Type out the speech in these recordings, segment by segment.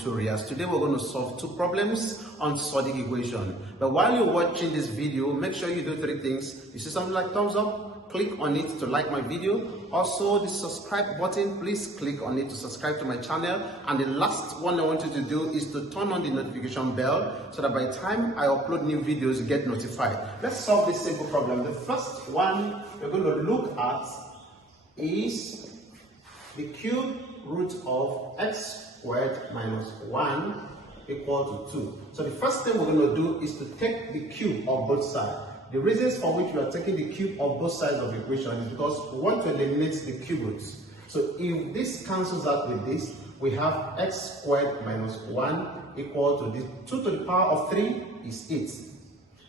tutorials. Today we're going to solve two problems on Surdic equation. But while you're watching this video, make sure you do three things. You see something like thumbs up, click on it to like my video. Also the subscribe button, please click on it to subscribe to my channel. And the last one I want you to do is to turn on the notification bell so that by the time I upload new videos you get notified. Let's solve this simple problem. The first one we're going to look at is the cube root of x squared minus 1 equal to 2. So the first thing we're going to do is to take the cube of both sides. The reasons for which we are taking the cube of both sides of the equation is because we want to eliminate the cube roots. So if this cancels out with this, we have x squared minus 1 equal to the 2 to the power of 3 is 8.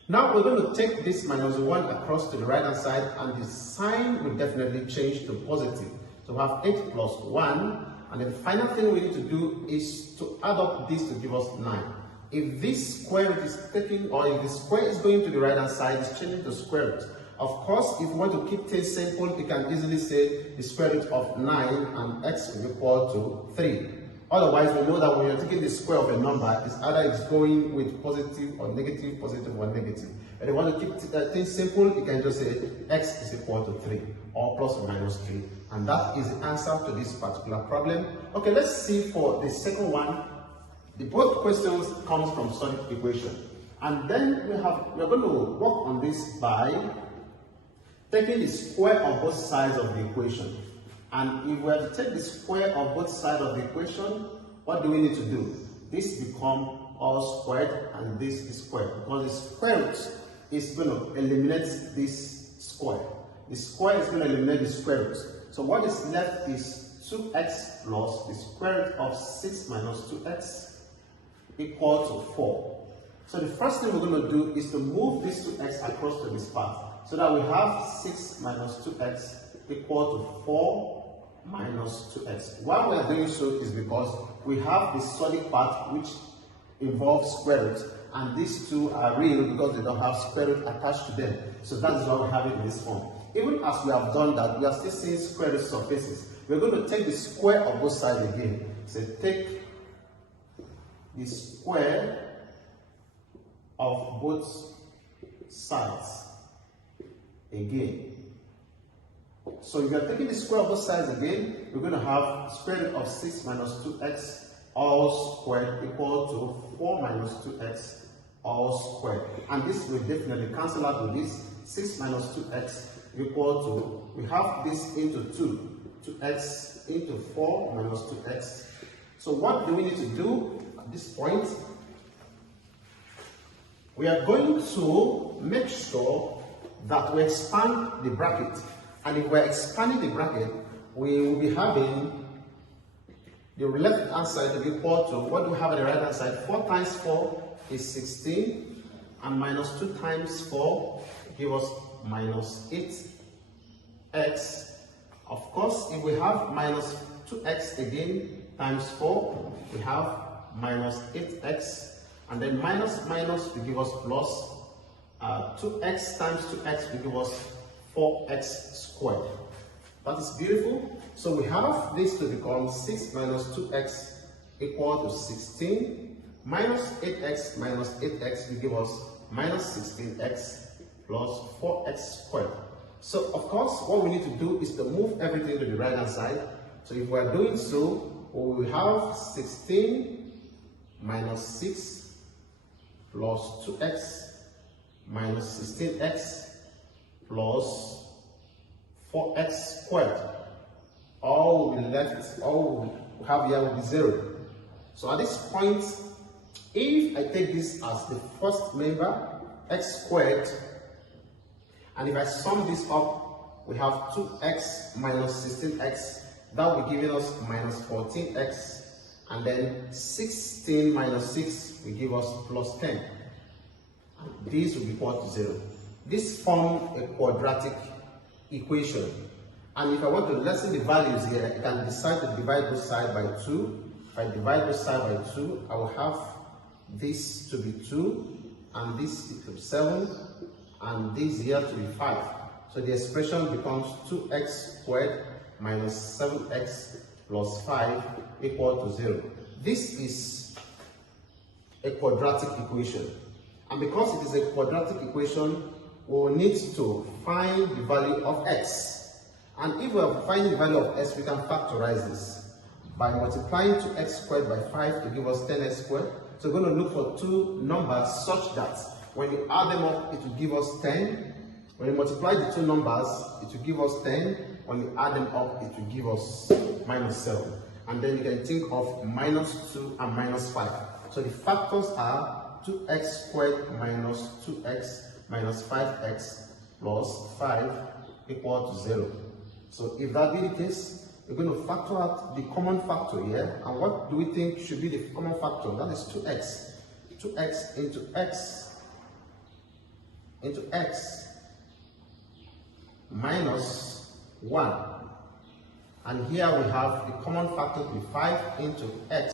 Now we're going to take this minus 1 across to the right hand side, and the sign will definitely change to positive. So we have 8 plus 1, and then the final thing we need to do is to add up this to give us 9. If this square root is taking, or if the square is going to the right hand side, it's changing to square root. Of course, if you want to keep things simple, you can easily say the square root of 9 and x will equal to 3. Otherwise, we know that when you're taking the square of a number, it's either it's going with positive or negative, positive or negative. And if you want to keep things simple, you can just say x is equal to 3 or plus or minus 3. And that is the answer to this particular problem. Okay, let's see for the second one. The both questions comes from Surdic equation. And then we're going to work on this by taking the square of both sides of the equation. And if we are to take the square of both sides of the equation, what do we need to do? This becomes all squared and this is squared. Because the square root is going to eliminate this square. The square is going to eliminate the square root. So what is left is 2x plus the square root of 6 minus 2x equal to 4. So the first thing we're going to do is to move this 2x across to this part. So that we have 6 minus 2x equal to 4 minus 2x. Why we are doing so is because we have the Surdic part which involves square root, and these two are real because they don't have square root attached to them. So that is why we have it in this form. Even as we have done that, we are still seeing square root surfaces. We're going to take the square of both sides again. So take the square of both sides again. So if you are taking the square of both sides again, we're going to have square root of 6 minus 2x all squared equal to 4 minus 2x all squared. And this will definitely cancel out with this. 6 minus 2x equal to, we have this into 2x into 4 minus 2x. So what do we need to do at this point? We are going to make sure that we expand the bracket. And if we're expanding the bracket, we will be having the left hand side to be equal to, what do we have on the right hand side? 4 times 4 is 16, and minus 2 times 4 give us minus 8x. Of course, if we have minus 2x again times 4, we have minus 8x, and then minus minus will give us plus 2x times 2x will give us 4x squared. That is beautiful. So we have this to become 6 minus 2x equal to 16, minus 8x will give us minus 16x plus 4x squared. So of course, what we need to do is to move everything to the right hand side. So if we are doing so, we will have 16 minus 6 plus 2x minus 16x plus 4x squared. All will be left, all we have here will be 0. So at this point, if I take this as the first member, x squared, and if I sum this up, we have 2x minus 16x, that will be giving us minus 14x, and then 16 minus 6 will give us plus 10. And this will be equal to 0. This forms a quadratic equation. And if I want to lessen the values here, I can decide to divide both sides by 2. If I divide both sides by 2, I will have this to be 2, and this to be 7, and this here to be 5. So the expression becomes 2x squared minus 7x plus 5 equal to 0. this is a quadratic equation. And because it is a quadratic equation, we will need to find the value of x. And if we are finding the value of x, we can factorize this by multiplying 2x squared by 5 to give us 10x squared. So we're going to look for two numbers such that when you add them up, it will give us 10. When you multiply the two numbers, it will give us 10. When you add them up, it will give us minus 7. And then you can think of minus 2 and minus 5. So the factors are 2x squared minus 2x minus 5x plus 5 equal to 0. So if that be the case, we're going to factor out the common factor here. And what do we think should be the common factor? That is 2x. 2x into x minus 1. And here we have the common factor to be 5 into x.